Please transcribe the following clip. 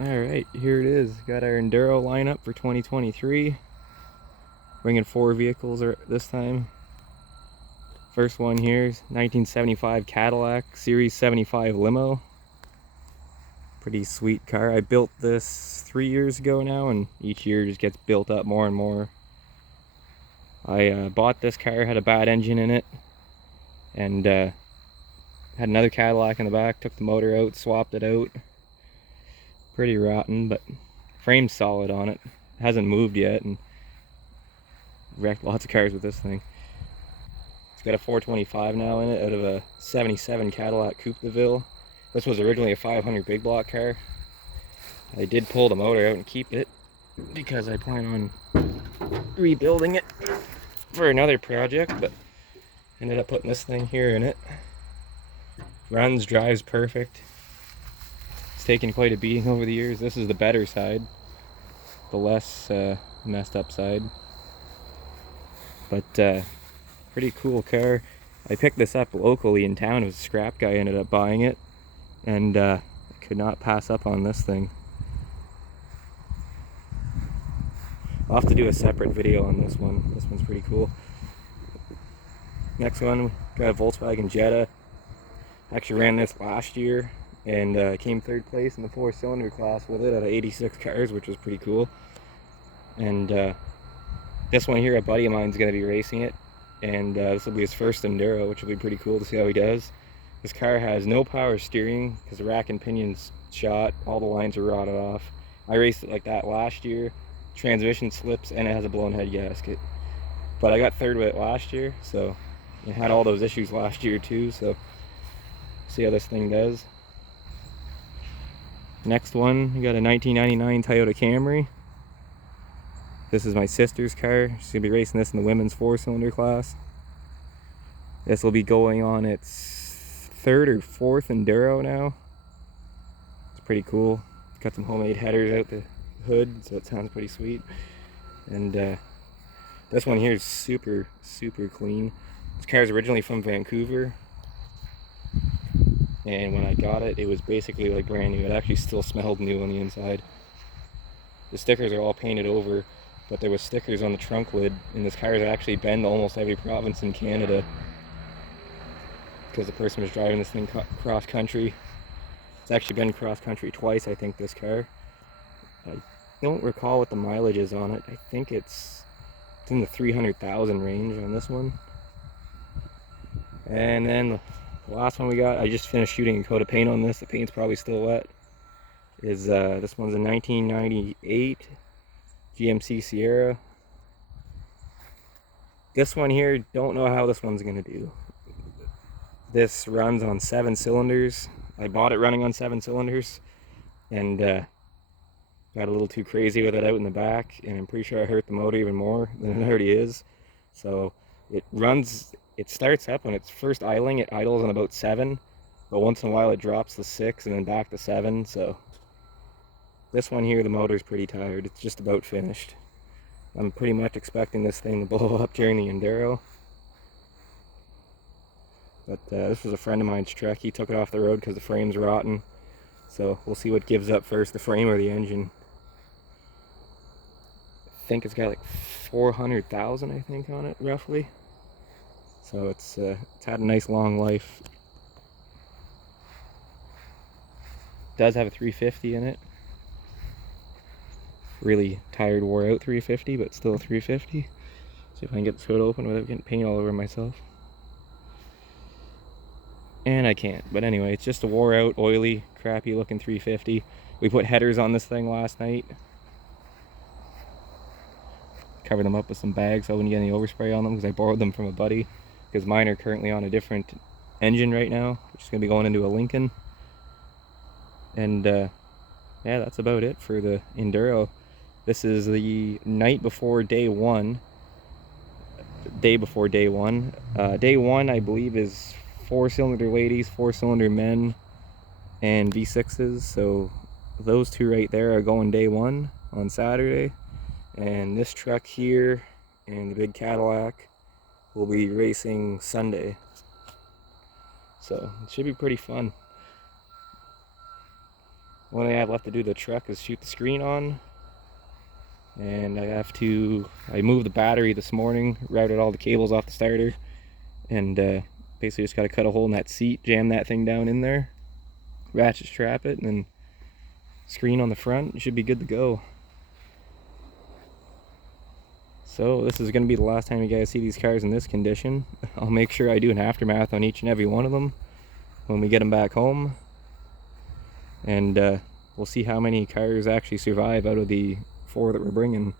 Alright, here it is. Got our enduro lineup for 2023. Bringing 4 vehicles this time. First one here is 1975 Cadillac Series 75 limo. Pretty sweet car. I built this 3 years ago now, and each year just gets built up more and more. I bought this car, had a bad engine in it, and had another Cadillac in the back. Took the motor out, swapped it out. Pretty rotten, but frame's solid on it. Hasn't moved yet, and wrecked lots of cars with this thing. It's got a 425 now in it out of a 77 Cadillac Coupe de Ville. This was originally a 500 big block car. I did pull the motor out and keep it because I plan on rebuilding it for another project, but ended up putting this thing here in it. Runs, drives perfect. It's taken quite a beating over the years. This is the better side, the less messed up side. But pretty cool car. I picked this up locally in town. It was a scrap guy ended up buying it, and could not pass up on this thing. I'll have to do a separate video on this one. This one's pretty cool. Next one, got a Volkswagen Jetta. Actually ran this last year and came third place in the 4-cylinder class with it out of 86 cars, which was pretty cool. And this one here, a buddy of mine's going to be racing it, and this will be his first enduro, which will be pretty cool to see how he does. This car has no power steering because the rack and pinion's shot, all the lines are rotted off. I raced it like that last year. Transmission slips, and it has a blown head gasket. But I got third with it last year, so it had all those issues last year too, so see how this thing does. Next one, we got a 1999 Toyota Camry. This is my sister's car. She's gonna be racing this in the women's 4-cylinder class. This will be going on its 3rd or 4th enduro now. It's pretty cool. It's got some homemade headers out the hood, so it sounds pretty sweet. And this one here is super clean. This car is originally from Vancouver, and when I got it, it was basically like brand new. It actually still smelled new on the inside. The stickers are all painted over, but there was stickers on the trunk lid, and this car has actually been to almost every province in Canada because the person was driving this thing cross country. It's actually been cross country twice, I think, this car. I don't recall what the mileage is on it. I think it's in the 300,000 range on this one. And then the last one we got, I just finished shooting a coat of paint on this. The paint's probably still wet. This one's a 1998 GMC Sierra. This one here, don't know how this one's gonna do. This runs on 7 cylinders. I bought it running on 7 cylinders, and got a little too crazy with it out in the back, and I'm pretty sure I hurt the motor even more than it already is. So it runs, it starts up when it's first idling, it idles on about 7, but once in a while it drops to 6 and then back to 7. So this one here, the motor's pretty tired. It's just about finished. I'm pretty much expecting this thing to blow up during the enduro. But this was a friend of mine's truck. He took it off the road because the frame's rotten. So we'll see what gives up first, the frame or the engine. I think it's got like 400,000, I think, on it roughly. So it's had a nice long life. It does have a 350 in it. Really tired, wore out 350, but still a 350. See if I can get this hood open without getting paint all over myself. And I can't, but anyway, it's just a wore out, oily, crappy looking 350. We put headers on this thing last night. Covered them up with some bags so I wouldn't get any overspray on them because I borrowed them from a buddy, because mine are currently on a different engine right now, which is going to be going into a Lincoln. And yeah, that's about it for the enduro. This is the night before day one. Day before day one. Day one, I believe, is 4-cylinder ladies, 4-cylinder men, and V6s. So those two right there are going day one on Saturday. And this truck here and the big Cadillac will be racing Sunday. So it should be pretty fun. One thing I have left to do to the truck is shoot the screen on. And I moved the battery this morning, routed all the cables off the starter, and basically just got to cut a hole in that seat, jam that thing down in there, ratchet strap it, and then screen on the front. It should be good to go. So this is going to be the last time you guys see these cars in this condition. I'll make sure I do an aftermath on each and every one of them when we get them back home. And we'll see how many cars actually survive out of the 4 that we're bringing.